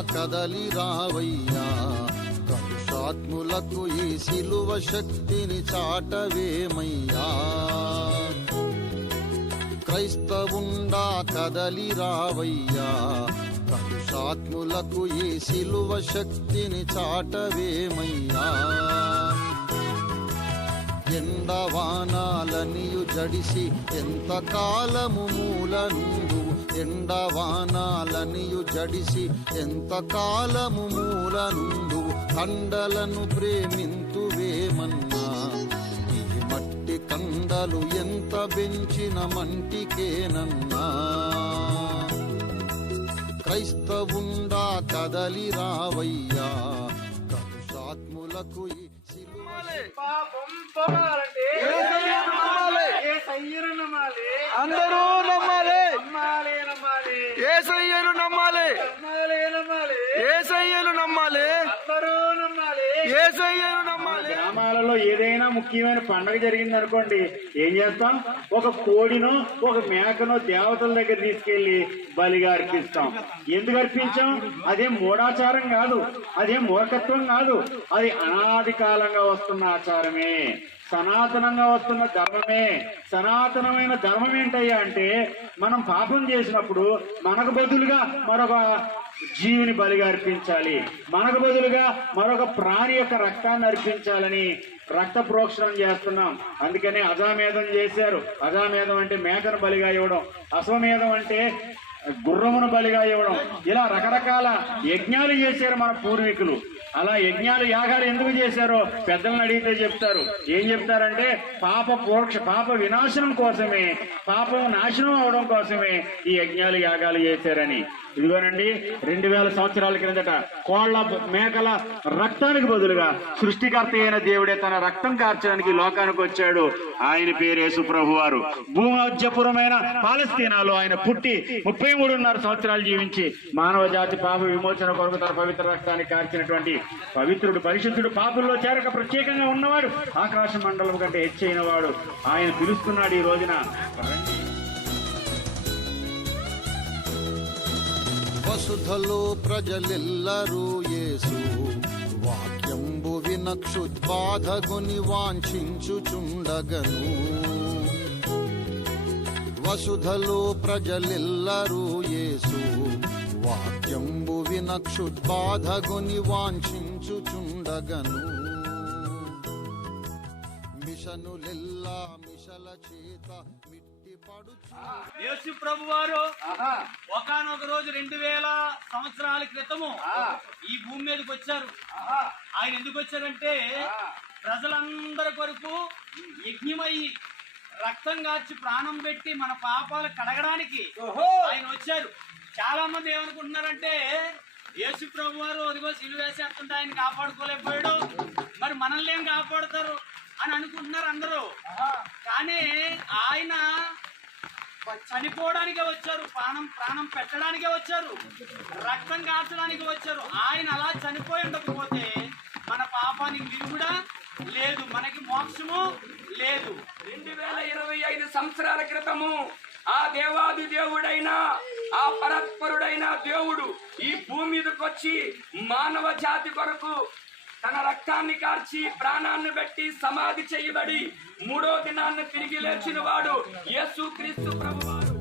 కదలి రావయ్యా. కలుషాత్ములకు ఈ శిలువ శక్తిని చాటవేమయ్యా. క్రైస్తవుండా కదలి రావయ్యా. కలుషాత్ములకు ఈ శిలువ శక్తిని చాటవేమయ్యా. ఎండవానాలనియు జడిసి ఎంత కాలము మూలనుండు ఎండవానాలనియు జడిసి ఎంత కాలము మూలనుండు కండలను ప్రేమింతువేమన్నా ఈ మట్టి కండలు ఎంత పెంచిన మంటికేనన్నా. క్రైస్తవుండా కదలి రావయ్యా. అందరూ నమ్మాలి. ఏసయ్యను నమ్మాలి. ఏసయ్యను నమ్మాలి. ఏసయ్యను నమ్మాలి ఏదైనా ముఖ్యమైన పండగ జరిగింది అనుకోండి ఏం చేస్తాం? ఒక కోడినో ఒక మేకనో దేవతల దగ్గర తీసుకెళ్ళి బలిగా అర్పిస్తాం. ఎందుకు అర్పించాం? అదే మూఢాచారం కాదు అదే మూర్ఖత్వం కాదు అది అనాది కాలంగా వస్తున్న ఆచారమే సనాతనంగా వస్తున్న ధర్మమే. సనాతనమైన ధర్మం ఏంటయ్యా అంటే మనం పాపం చేసినప్పుడు మనకు బదులుగా మరొక జీవిని బలిగా అర్పించాలి. మనకు బదులుగా మరొక ప్రాణి యొక్క రక్తాన్ని అర్పించాలని రక్త ప్రోక్షణం చేస్తున్నాం. అందుకనే అజామేధం చేశారు. అజామేధం అంటే మేకను బలిగా ఇవ్వడం. అశ్వమేధం అంటే గుర్రమును బలిగా ఇవ్వడం. ఇలా రకరకాల యజ్ఞాలు చేశారు మన పూర్వీకులు. అలా యజ్ఞాలు యాగాలు ఎందుకు చేశారో పెద్దలను అడిగితే చెప్తారు. ఏం చెప్తారంటే పాప ప్రోక్ష పాప వినాశనం కోసమే పాపం నాశనం అవడం కోసమే ఈ యజ్ఞాలు యాగాలు చేశారని. ఇదిగోనండి రెండు వేల సంవత్సరాల క్రిందట కోళ్ళ మేకల రక్తానికి బదులుగా సృష్టికర్త అయిన దేవుడే తన రక్తం కార్చడానికి లోకానికి వచ్చాడు. ఆయన పేరు యేసు వారు భూమధ్యపురమైన పాలస్తీనాలో ఆయన పుట్టి ముప్పై మూడున్నర సంవత్సరాలు జీవించి మానవ జాతి పాప విమోచన కొరకు తన పవిత్ర రక్తాన్ని కార్చినటువంటి పవిత్రుడు పరిశుద్ధుడు పాపుల్లో చేరక ప్రత్యేకంగా ఉన్నవాడు. ఆకాశ మండలం కంటే హెచ్చైన వాడు ఆయన పిలుస్తున్నాడు ఈ రోజున. సుధలో వసుధలో ప్రజలెల్లరూ యేసు. వాక్యంబు వినక్షుద్బాధగుని వాంఛించుచుండగను. వసుధలో ప్రజలెల్లరూ యేసు. వాక్యంబు వినక్షుద్బాధగుని వాంఛించుచుండగను. మిషనులెల్లా మిషల చేత మిట్టి యేసు ప్రభు వారు ఒకనొక రోజు రెండు వేల సంవత్సరాల క్రితము ఈ భూమి మీదకి వచ్చారు. ఆయన ఎందుకు వచ్చారంటే ప్రజలందరి కొరకు యజ్ఞమయ్యి రక్తం కార్చి ప్రాణం పెట్టి మన పాపాలు కడగడానికి ఆయన వచ్చారు. చాలా మంది ఏమనుకుంటున్నారంటే యేసు ప్రభు వారు అదిగో సిలువ వేసేస్తుంటే ఆయన కాపాడుకోలేకపోయాడు. మరి మనల్ని ఏం కాపాడుతారు అని అనుకుంటున్నారు అందరూ. కానీ ఆయన చనిపోవడానికే వచ్చారు ప్రాణం ప్రాణం పెట్టడానికే వచ్చారు రక్తం కార్చడానికి వచ్చారు. ఆయన అలా చనిపోయి ఉండకపోతే మన పాపానికి విరుగుడా లేదు మనకి మోక్షము లేదు. రెండు వేల ఇరవై ఐదు సంవత్సరాల క్రితము ఆ దేవాది దేవుడైన ఆ పరత్పరుడైన దేవుడు ఈ భూమి మీదకి వచ్చి మానవ జాతి కొరకు తన రక్తాన్ని కార్చి ప్రాణాన్ని పెట్టి సమాధి చేయబడి మూడో దినాన్ని తిరిగి లేచిన వాడు యేసు క్రీస్తు ప్రభువారు.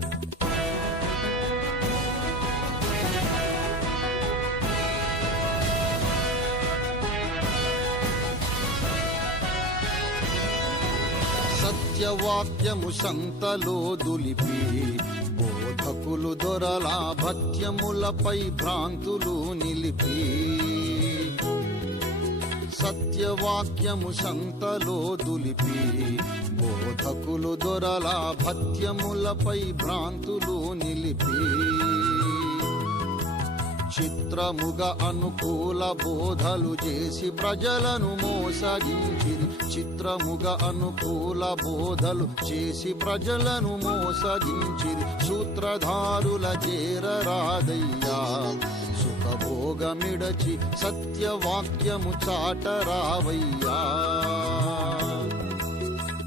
సత్యవాక్యము సంతలో దులిపి బోధకులు దొరలా భత్యములపై భ్రాంతులు నిలిపి. సత్యవాక్యము సంతలో దులిపి బోధకులు దొరల భత్యములపై భ్రాంతులు నిలిపి. చిత్రముగా అనుకూల బోధలు చేసి ప్రజలను మోసగించిరి. చిత్రముగా అనుకూల బోధలు చేసి ప్రజలను మోసగించిరి. సూత్రధారుల చేరరాదయ్యా భోగమిడచి సత్యవాక్యము చాటరావయ్యా.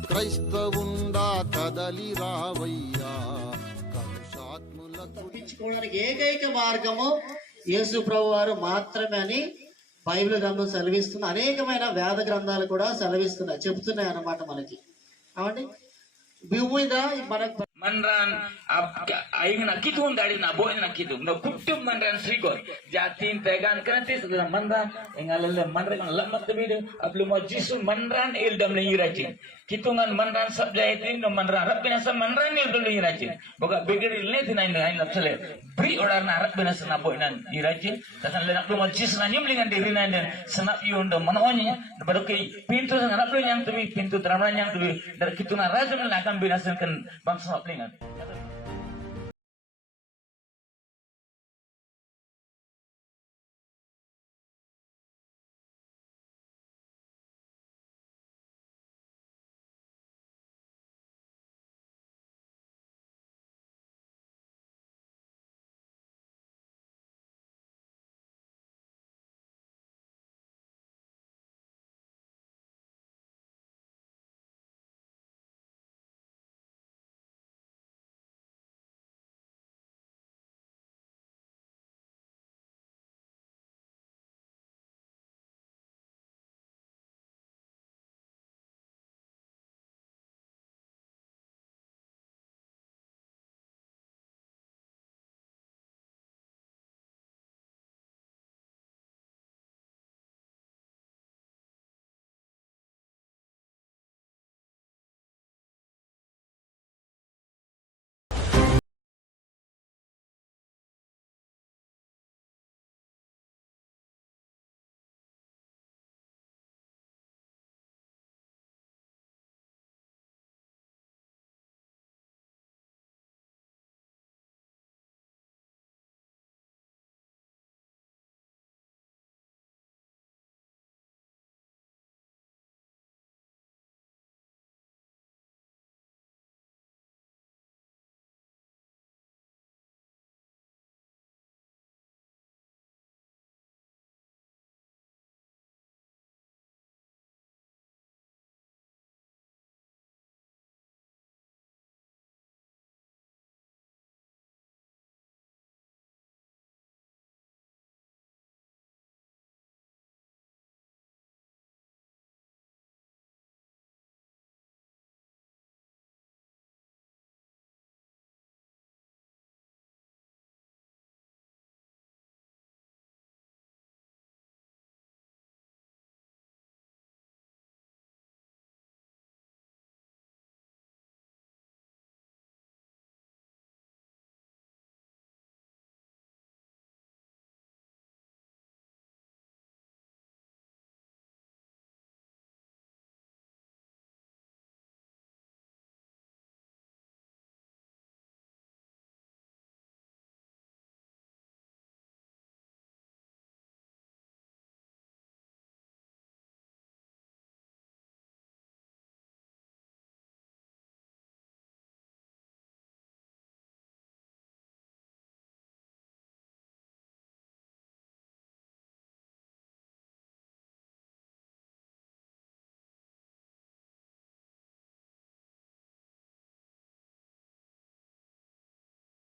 క్రైస్తవుండా కదలి రావయ్యా తప్పించుకోవడానికి ఏకైక మార్గము యేసు ప్రభు వారు మాత్రమే అని బైబిల్ గ్రంథం సెలవిస్తుంది అనేకమైన వేద గ్రంథాలు కూడా సెలవిస్తున్నాయి చెప్తున్నాయి అన్నమాట మనకి. కాబట్టి భూమి మీద మనకు Mandran aing na kitu ndari na boi na kitu. Na kutu mandran srigor. Jatin tegan kranti sedra mandran engal le mandran kan lama tebide aplu mo jisu mandran il dam le yuraci kitu ngan mandran sab jaitin no mandran rap kena sa mandran il dam le yuraci boga begeri le tina ina ina tele bri orang na rap kena sena boi na yuraci tatan le aplu mo jisu na nyum lingan diri na ina sena yun do mana onye ya. na baru kei pintu sena rap le nyang tebi pintu tramra nyang tebi dar kitu na rajum le akan bina kan ken bangsa 另一个领域。